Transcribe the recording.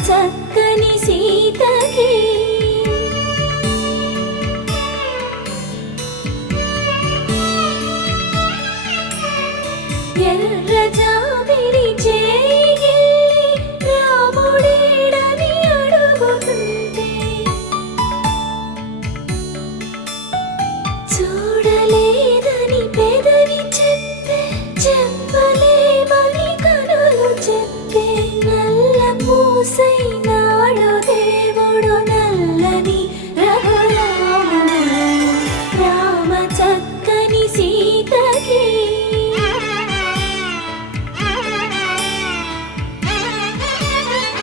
చక్కని సీతకి ఎర్ర జాబిలి చేయి రాముడేడని అడుగుతుంటే చూడలేదని పెదవి చెప్పే చెప్పలేమని కనులు చెప్పే నల్ల పూసైనా